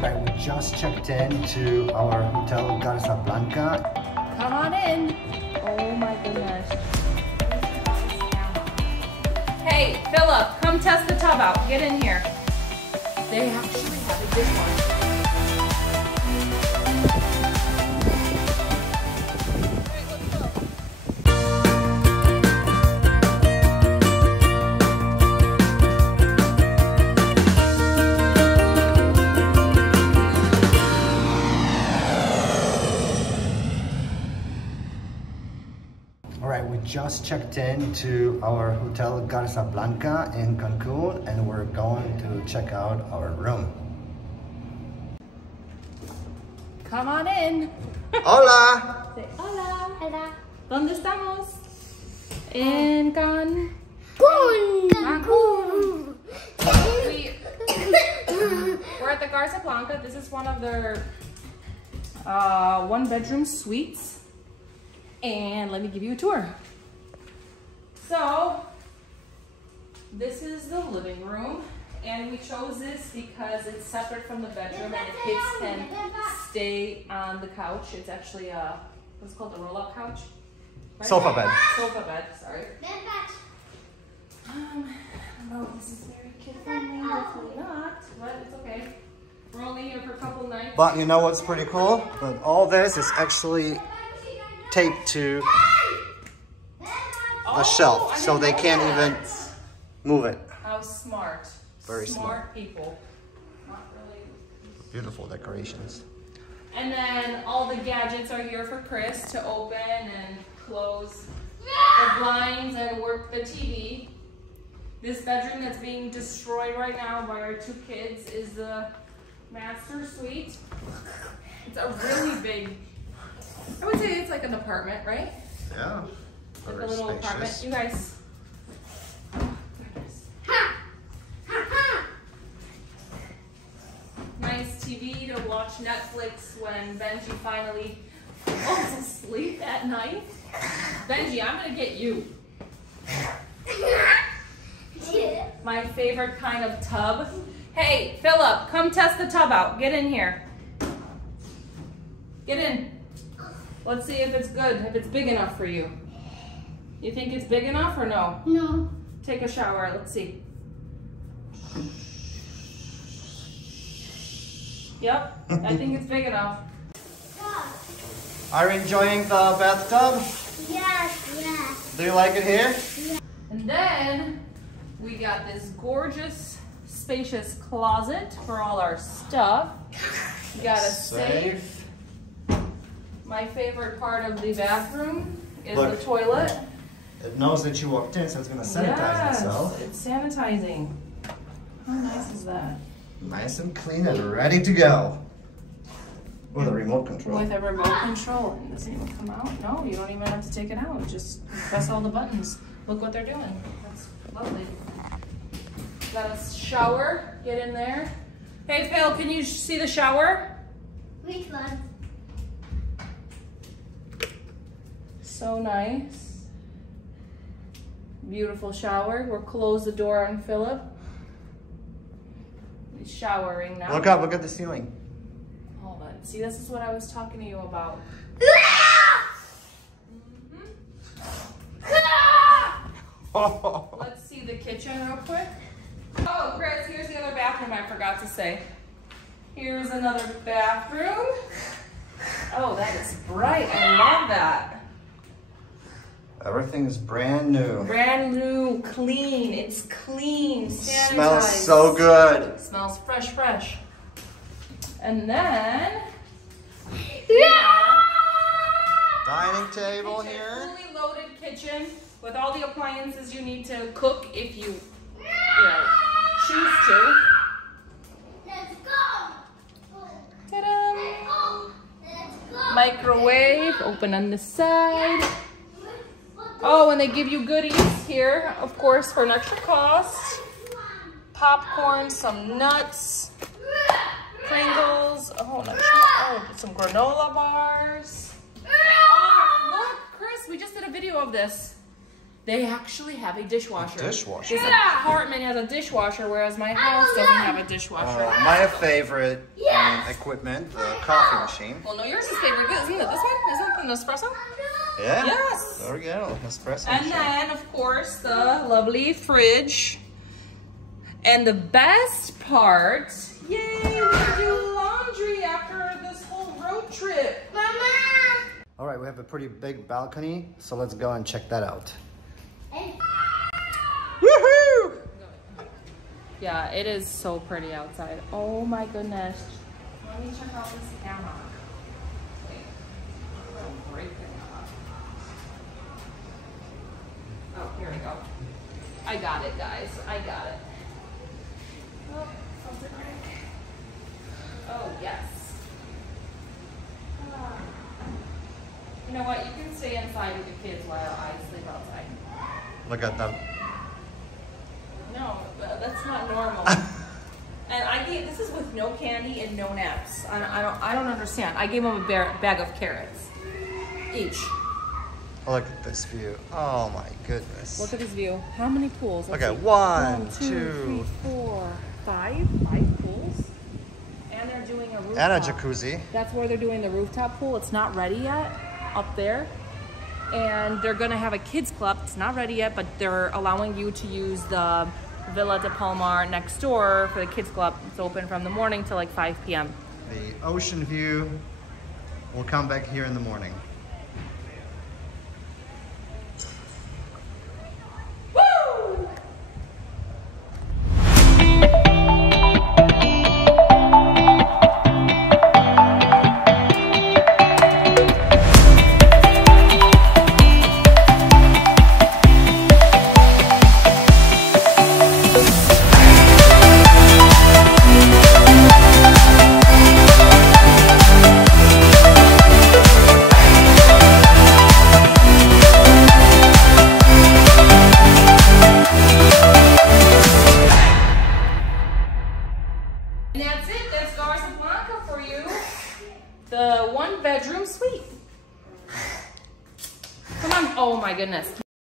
Right, we just checked in to our hotel Garza Blanca. Come on in. Oh my goodness. Hey, Philip, come test the tub out. Get in here. They actually have a big one. Just checked in to our hotel Garza Blanca in Cancun, and we're going to check out our room. Come on in. Hola. Say hola. Hola. ¿Dónde estamos? En Cancun. We're at the Garza Blanca. This is one of their one-bedroom suites. And let me give you a tour. So, this is the living room, and we chose this because it's separate from the bedroom and the kids can stay on the couch. It's actually what's called a roll-up couch? Right? Sofa bed. Sofa bed, sorry. I don't know if this is very kid-friendly, hopefully not, but it's okay. We're only here for a couple nights. But you know what's pretty cool? But all this is actually taped to the shelf, so they can't even move it. How smart. Very smart. People. Not really. Beautiful decorations. And then all the gadgets are here for Chris to open and close the blinds and work the TV. This bedroom that's being destroyed right now by our two kids is the master suite. It's a really big, I would say it's like an apartment, right? Yeah. Like a little apartment. You guys. Oh, goodness. Nice TV to watch Netflix when Benji finally falls asleep at night. Benji, I'm gonna get you. My favorite kind of tub. Hey, Philip, come test the tub out. Get in here. Get in. Let's see if it's good, if it's big enough for you. You think it's big enough or no? No. Take a shower, let's see. Yep, I think it's big enough. Are you enjoying the bathtub? Yes, yes. Do you like it here? Yes. And then we got this gorgeous, spacious closet for all our stuff. We got a safe. My favorite part of the bathroom is the toilet. It knows that you walked in, so it's going to sanitize itself. It's sanitizing. How nice is that? Nice and clean and ready to go. With a remote control. With a remote control. It doesn't even come out. No, you don't even have to take it out. Just press all the buttons. Look what they're doing. That's lovely. Got a shower. Get in there. Hey Phil, can you see the shower? Which one? So nice. Beautiful shower. We'll close the door on Philip. He's showering now. Look up, look at the ceiling. Hold on. See, this is what I was talking to you about. Let's see the kitchen real quick. Oh, Chris, here's the other bathroom I forgot to say. Here's another bathroom. Oh, that is bright. I love that. Everything is brand new. Brand new, clean. It's clean, sanitized. Smells so good. It smells fresh, fresh. And then Dining table here. Fully loaded kitchen with all the appliances you need to cook if you choose to. Let's go. Ta-da! Let's go. Microwave, open on the side. Oh, and they give you goodies here, of course, for an extra cost. Popcorn, some nuts, Pringles, some granola bars. Oh, look, Chris, we just did a video of this. They actually have a dishwasher. Dishwasher. This apartment has a dishwasher, whereas my house doesn't have a dishwasher. My favorite equipment, the coffee machine. Well, no, yours is favorite good, isn't it? This one? Isn't it an espresso? Yeah. Yes. There we go. Espresso And machine. then, of course, the lovely fridge. And the best part, yay, we can do laundry after this whole road trip. Mama. All right, we have a pretty big balcony, so let's go and check that out. Woohoo! Yeah, it is so pretty outside. Oh my goodness. Let me check out this camera. Wait, I'm gonna break it off. Oh, here we go. I got it, guys. I got it. Oh, something right. Oh, yes. You know what? You can stay inside with the kids while I sleep outside. Look at them. No, that's not normal. And I gave, this is with no candy and no naps. I don't understand. I gave them a bag of carrots each. Look at this view. Oh my goodness. Look at this view. How many pools? Let's Okay, see. 1, 2, 2, 3, 4, 5. 5 pools. And they're doing a rooftop. and a jacuzzi. That's where they're doing the rooftop pool. It's not ready yet up there. And they're gonna have a kids club. It's not ready yet, but they're allowing you to use the Villa de Palmar next door for the kids club. It's open from the morning till like 5 p.m. The ocean view. We'll come back here in the morning. Woo! And that's it. That's Garza Blanca for you. The 1-bedroom suite. Come on. Oh my goodness.